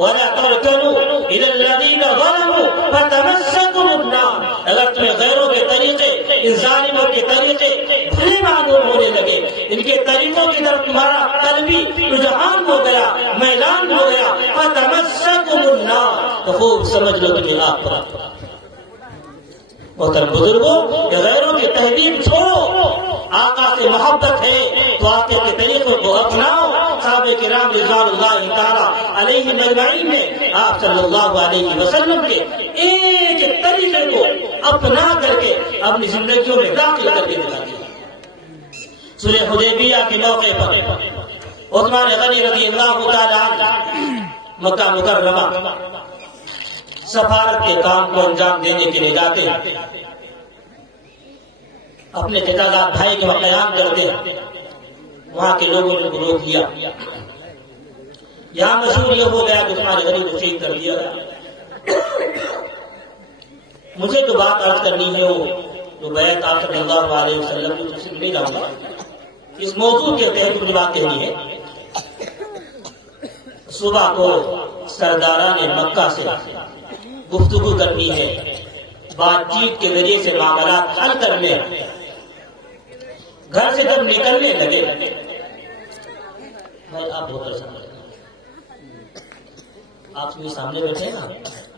وَلَا تَرْكَنُوا إِلَى الَّذِينَ ظَلَمُوا فَتَمَسَّكُمُ النَّارُ۔ اگر تمہیں غیروں کے طریقے، ان ظالموں کے طریقے بھلے معلوم ہونے لگے، ان کے طریقوں کی طرف تمہارا قلبی رجحان ہو گیا، میلان ہو گیا، فَتَمَسَّكُمُ النَّارُ، تو خوب سمجھ لو کہ آپ پر محترم بزرگوں، غیروں کی تہذیب چھوڑو، آقا سے محبت ہے تو آقا کے طریقوں کو اپناؤ۔ صحابہ کرام رضوان اللہ تعالی علیہم اجمعین نے آپ صلی اللہ علیہ وسلم کے ایک طریقے کو اپنا کر کے اپنی زندگیوں میں داخل کر کے دکھا دیا۔ صلح حدیبیہ کے موقع پر عثمان غنی رضی اللہ تعالی عنہ مکہ مکرمہ سفارت کے کام کو انجام دینے کے لیے جاتے ہیں، اپنے جدادار بھائی کے وہاں قیام کرتے ہیں، وہاں کے لوگوں نے کو روک لیا۔ یہاں مشہور یہ ہو گیا کہ عثمان غنی کو شہید کر دیا گیا۔ مجھے تو بات عرض کرنی ہے وہ جو بیعت آپ صلی اللہ علیہ وسلم کی تفصیل نہیں جاؤں گا، اس موضوع کے تحت مجھے بات کہنی ہے۔ صبح کو سرداران مکہ سے گفتگو کرنی ہے، بات چیت کے ذریعے سے معاملات حل کرنے، گھر سے جب نکلنے لگے، آپ بہت آپ کے سامنے بیٹھے نا،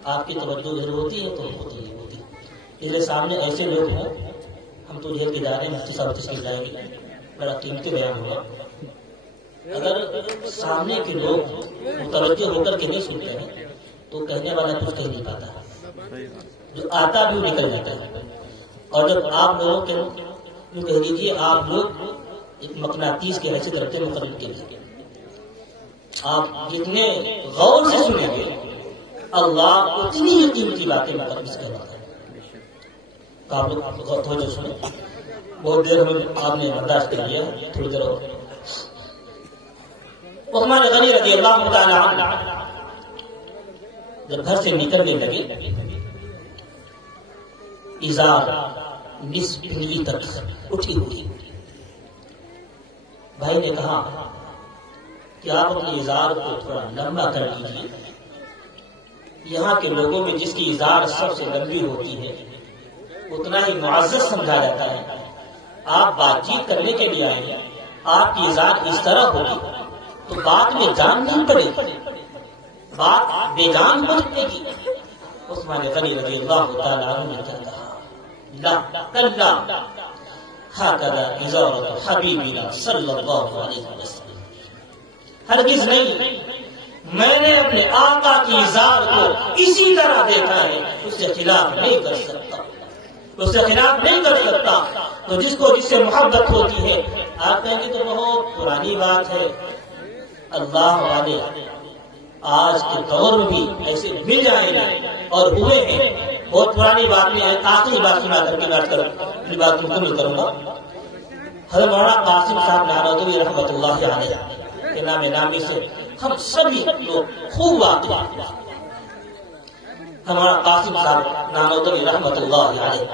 آپ کی توجہ ادھر ہوتی ہے تو ہوتی ہے، سامنے ایسے لوگ ہیں، ہم تو جیل کے جا رہے ہیں، مفتی صاحب تشریف لائیں گے، بڑا قیمتی بیان ہوگا۔ اگر سامنے کے لوگ متوجہ ہو کر کے نہیں سنتے ہیں تو کہنے والا کچھ کہہ نہیں پاتا، جو آتا بھی نکل جاتا ہے۔ اور جب آپ لوگوں کے کہہ دیجیے آپ لوگ ایک مقناطیس کی حیثیت رکھتے ہیں مقرر کے لیے، آپ جتنے غور سے سنیں گے اللہ اتنی ہی قیمتی باتیں مقرر کرتا ہے۔ آپ لوگ توجہ سنیں، بہت دیر میں آپ نے برداشت کر لیا، تھوڑی دیر اور عثمان غنی رضی اللہ تعالی عنہ جب گھر سے نکلنے لگے، ازار نصف انگلی تک اٹھی ہوئی، بھائی نے کہا کہ آپ اپنے ازار کو تھوڑا لمبا کر لیجیے، یہاں کے لوگوں میں جس کی ازار سب سے لمبی ہوتی ہے اتنا ہی معزز سمجھا جاتا ہے، آپ بات چیت کرنے کے لیے آئے، آپ کی ازار اس طرح ہوگی تو بات میں جان نہیں پڑے گی، بات بے جان بچے گی۔ عثمان غنی رضی اللہ تعالی عنہ نے کہا لا کلا ہکذا ازارۃ حبیبنا صلی اللہ علیہ وسلم، ہرگز نہیں، میں نے اپنے آقا کی ازار کو اسی طرح دیکھا ہے، اس سے خلاف نہیں کر سکتا، اس سے خلاف نہیں کر سکتا۔ تو جس کو جس سے محبت ہوتی ہے، آپ کہیں گے تو بہت پرانی بات ہے، اللہ والے آج کے دور میں بھی ایسے مل جائیں گے اور ہوئے ہیں، بہت پرانی بات نہیں ہے۔ آخری بات سنا کر کے بات مکمل کروں گا۔ حضرت مولانا قاسم صاحب نانوتوی رحمۃ اللہ علیہ کے نام نامی سے ہم سبھی لوگ خوب واقف ہیں۔ ہمارا قاسم صاحب نانوتوی رحمۃ اللہ علیہ،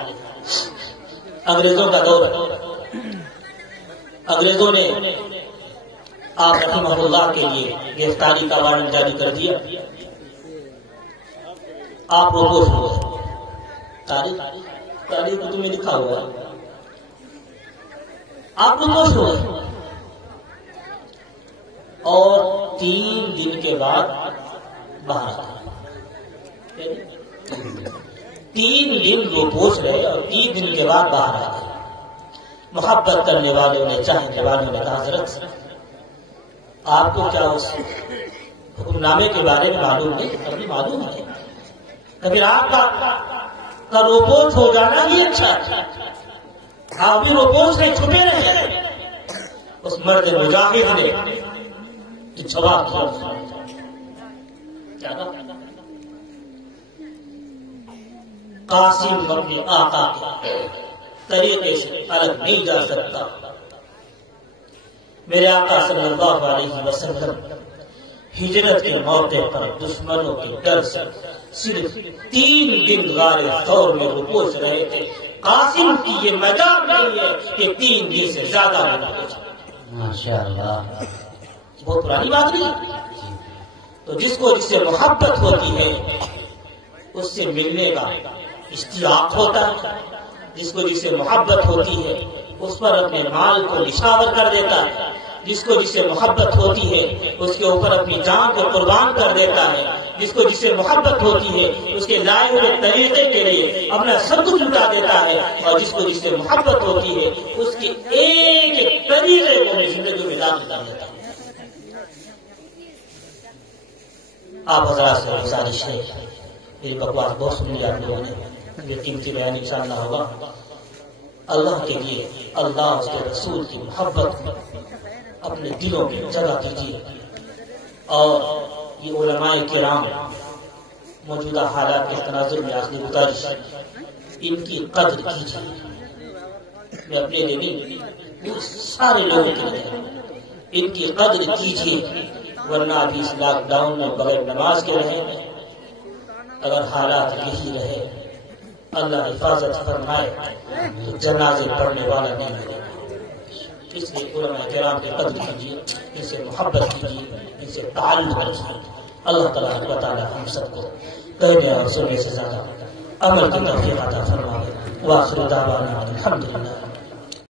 انگریزوں کا دور ہے، انگریزوں نے آپ رحمہ اللہ کے لیے گرفتاری کا وارنٹ جاری کر دیا، آپ روبوش ہوئے، تاریخ کو تمہیں لکھا ہوا ہے، آپ روبوش ہوئے اور 3 دن کے بعد باہر آئے، 3 دن روبوش رہے اور 3 دن کے بعد باہر آئے۔ محبت کرنے والوں نے، چاہنے والوں نے کہا حضرت آپ کو کیا اس حکم نامے کے بارے میں معلوم نہیں؟ کبھی معلوم ہے، کبھی آپ کا روبوش ہو جانا ہی اچھا ہے، آپ بھی روبوش نے چھپے رہے۔ اس مرد مجاہد نے جواب دیا، قاسم اپنے آقا کے طریقے سے الگ نہیں جا سکتا، میرے آقا صلی اللہ علیہ وسلم ہجرت کے موقع پر دشمنوں کے ڈر سے صرف 3 دن غار ثور میں روبوش رہے تھے۔ قاسم کی یہ مجال نہیں ہے کہ 3 دن سے زیادہ روبوش۔ ماشاءاللہ، بہت پرانی بات نہیں۔ تو جس کو جس سے محبت ہوتی ہے اس سے ملنے کا اشتیاق ہوتا ہے، جس کو جس سے محبت ہوتی ہے اس پر اپنے مال کو نشاور کر دیتا ہے، جس کو جس سے محبت ہوتی ہے اس کے اوپر اپنی جان کو قربان کر دیتا ہے، جس کو جس سے محبت ہوتی ہے اس کے لائے ہوئے طریقے کے لیے اپنا سب کچھ لٹا دیتا ہے، اور جس کو جس سے محبت ہوتی ہے اس کے ایک ایک طریقے کو اپنی زندگی میں داخل کر دیتا ہے۔ آپ حضرات سے گزارش ہے، میری بکواس بہت سنی آپ لوگوں نے، یہ قیمتی بیان انشاءاللہ ہوگا۔ اللہ کے لیے، اللہ اس کے رسول کی محبت اپنے دلوں میں جگہ دیجیے، اور یہ علماء کرام موجودہ حالات کے تناظر میں آخری گزارش، ان کی قدر کیجیے۔ میں اپنے لیے نہیں، سارے لوگوں کے لیے ان کی قدر کیجیے، ورنہ ابھی اس لاک ڈاؤن میں بغیر نماز کے رہے، اگر حالات یہی رہے اللہ حفاظت فرمائے تو جنازے پڑھنے والا نہیں ملے۔ اس لیے علماء کرام کی قدر کیجیے، ان سے محبت کیجیے، ان سے تعلق رکھیے۔ اللہ تعالیٰ ہم سب کو کہنے اور سننے سے زیادہ عمل کی توفیق عطا فرمائے۔ وآخر دعوانا الحمدللہ۔